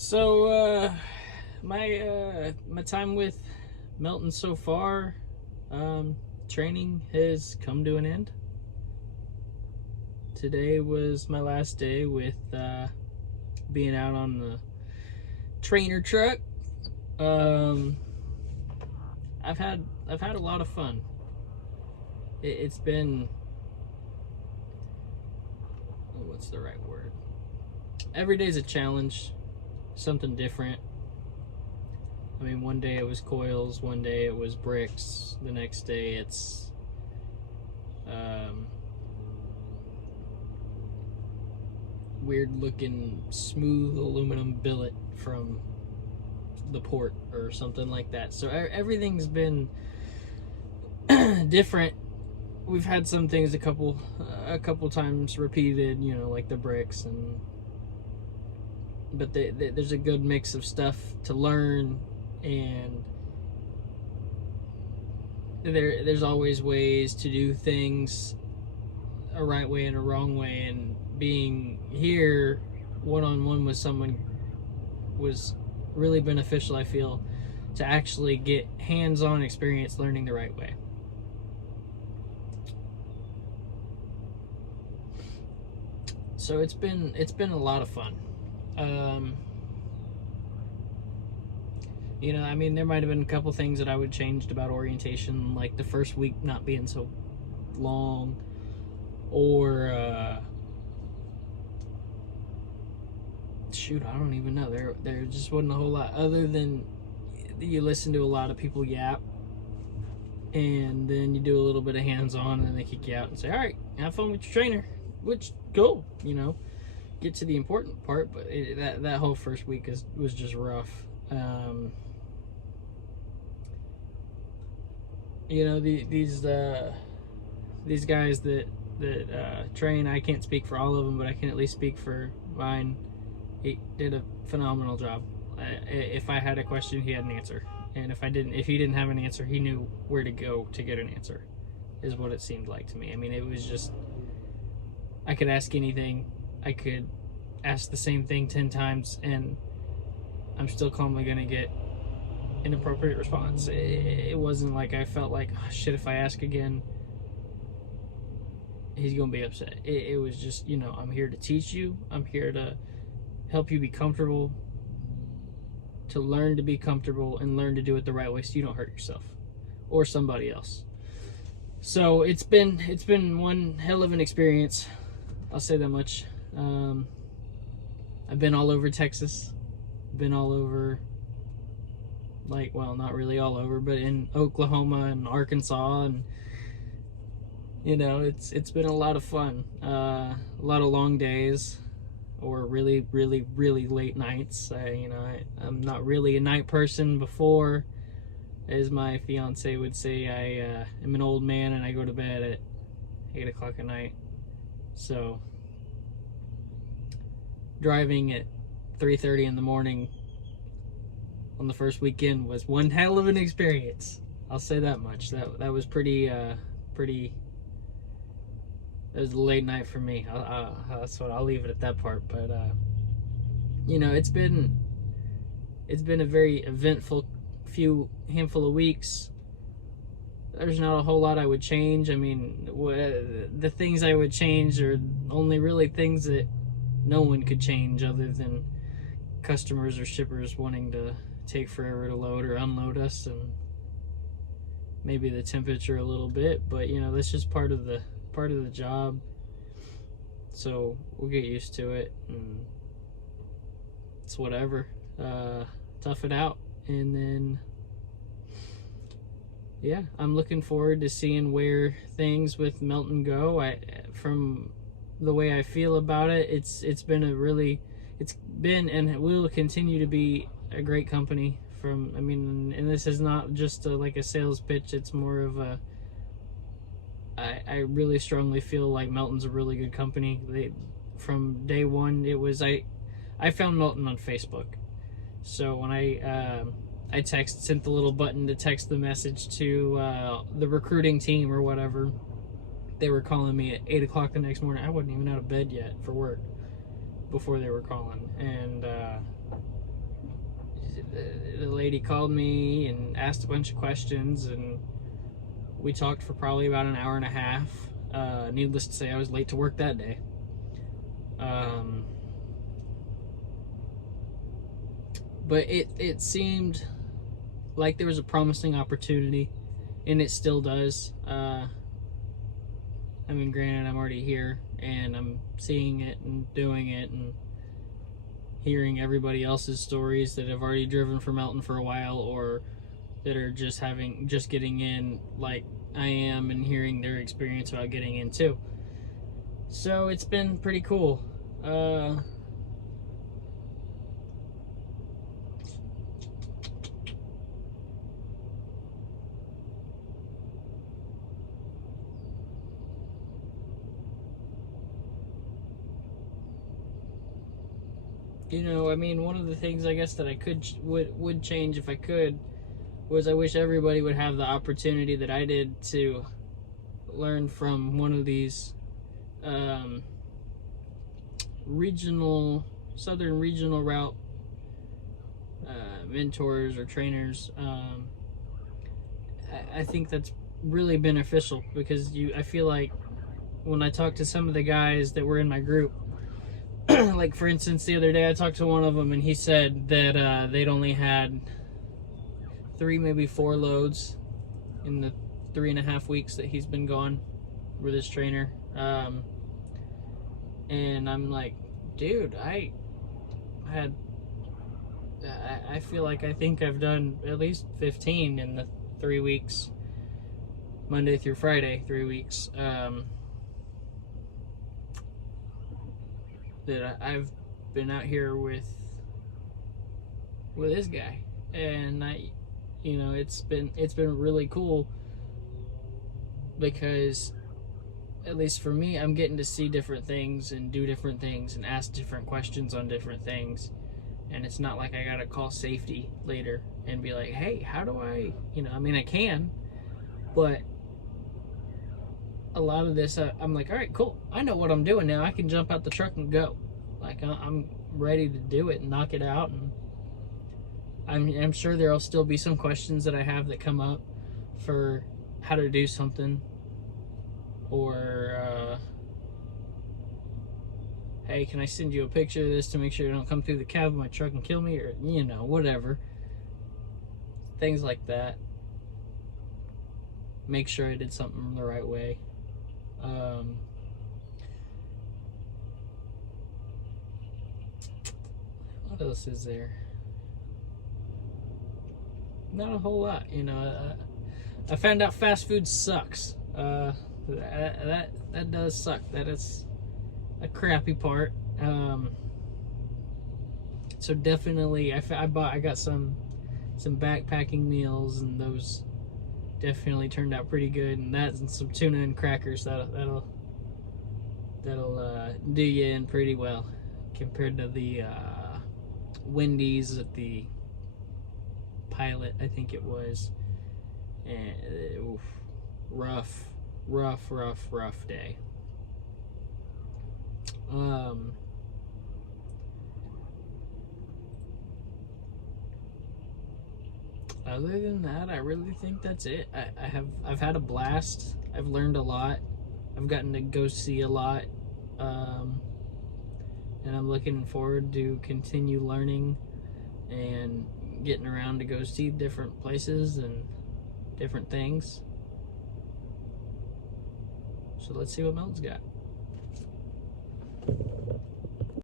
So my time with Melton so far, training has come to an end. Today was my last day with being out on the trainer truck. I've had a lot of fun. It's been, what's the right word? Every day's a challenge, something different. I mean, one day it was coils, one day it was bricks, the next day it's weird looking smooth aluminum billet from the port or something like that. So everything's been different. We've had some things a couple times repeated, you know, like the bricks, but there's a good mix of stuff to learn, and there's always ways to do things a right way and a wrong way, and being here one-on-one with someone was really beneficial, I feel, to actually get hands-on experience learning the right way. So it's been a lot of fun. You know, I mean, there might have been a couple things that I would changed about orientation, like the first week not being so long, or shoot, I don't even know. There just wasn't a whole lot other than you listen to a lot of people yap, and then you do a little bit of hands-on, and they kick you out and say, "All right, have fun with your trainer," which cool, you know. Get to the important part, but that whole first week was just rough. You know, these guys that train, I can't speak for all of them, but I can at least speak for mine. He did a phenomenal job. If I had a question, he had an answer, and if he didn't have an answer, he knew where to go to get an answer, is what it seemed like to me. I mean, it was just, I could ask anything. I could ask the same thing 10 times, and I'm still calmly gonna get an appropriate response. It wasn't like I felt like, oh, shit, if I ask again, he's gonna be upset. It was just, you know, I'm here to teach you. I'm here to help you be comfortable, to learn to be comfortable, and learn to do it the right way so you don't hurt yourself or somebody else. So it's been one hell of an experience. I'll say that much. I've been all over Texas, been all over, like, well, not really all over, but in Oklahoma and Arkansas, and you know, it's been a lot of fun. A lot of long days, or really late nights. I'm not really a night person before, as my fiance would say. I am an old man and I go to bed at 8 o'clock at night. So driving at 3:30 in the morning on the first weekend was one hell of an experience. I'll say that much. That was pretty. It was a late night for me. That's what I'll leave it at that part. But you know, it's been a very eventful handful of weeks. There's not a whole lot I would change. I mean, the things I would change are only really things that no one could change, other than customers or shippers wanting to take forever to load or unload us, and maybe the temperature a little bit. But you know, that's just part of the job. So we'll get used to it, and it's whatever. Tough it out, and then yeah, I'm looking forward to seeing where things with Melton go. From the way I feel about it, it's been and will continue to be a great company. And this is not just like a sales pitch. It's more of a, I really strongly feel like Melton's a really good company. From day one, I found Melton on Facebook. So when I sent the little button to text the message to the recruiting team or whatever, they were calling me at 8 o'clock the next morning. I wasn't even out of bed yet for work before they were calling. And the lady called me and asked a bunch of questions, and we talked for probably about an hour and a half. Needless to say, I was late to work that day. But it seemed like there was a promising opportunity, and it still does. I mean, granted, I'm already here, and I'm seeing it and doing it and hearing everybody else's stories that have already driven for Melton for a while, or that are just getting in like I am, and hearing their experience about getting in too. So it's been pretty cool. You know, I mean, one of the things I guess that I would change if I could was I wish everybody would have the opportunity that I did to learn from one of these southern regional route mentors or trainers. I think that's really beneficial, because I feel like when I talk to some of the guys that were in my group, like for instance, the other day I talked to one of them, and he said that they'd only had 3, maybe 4 loads in the 3.5 weeks that he's been gone with his trainer. And I'm like, dude, I feel like I think I've done at least 15 in the 3 weeks, Monday through Friday, 3 weeks. That I've been out here with this guy, and it's been really cool, because at least for me, I'm getting to see different things and do different things and ask different questions on different things, and it's not like I gotta call safety later and be like, hey, how do I, I mean, I can, but a lot of this, I'm like, all right, cool, I know what I'm doing now. I can jump out the truck and go. Like, I'm ready to do it and knock it out. And I'm sure there'll still be some questions that I have that come up for how to do something, or hey, can I send you a picture of this to make sure you don't come through the cab of my truck and kill me, or whatever, things like that. Make sure I did something the right way. What else is there? Not a whole lot, I found out fast food sucks. That does suck. That is a crappy part. So definitely, I got some backpacking meals, and those definitely turned out pretty good. And that, and some tuna and crackers, that'll do you in pretty well compared to the Wendy's at the Pilot, I think it was. And rough day. Other than that, I really think that's it. I've had a blast. I've learned a lot. I've gotten to go see a lot, and I'm looking forward to continue learning and getting around to go see different places and different things. So let's see what Melton's got.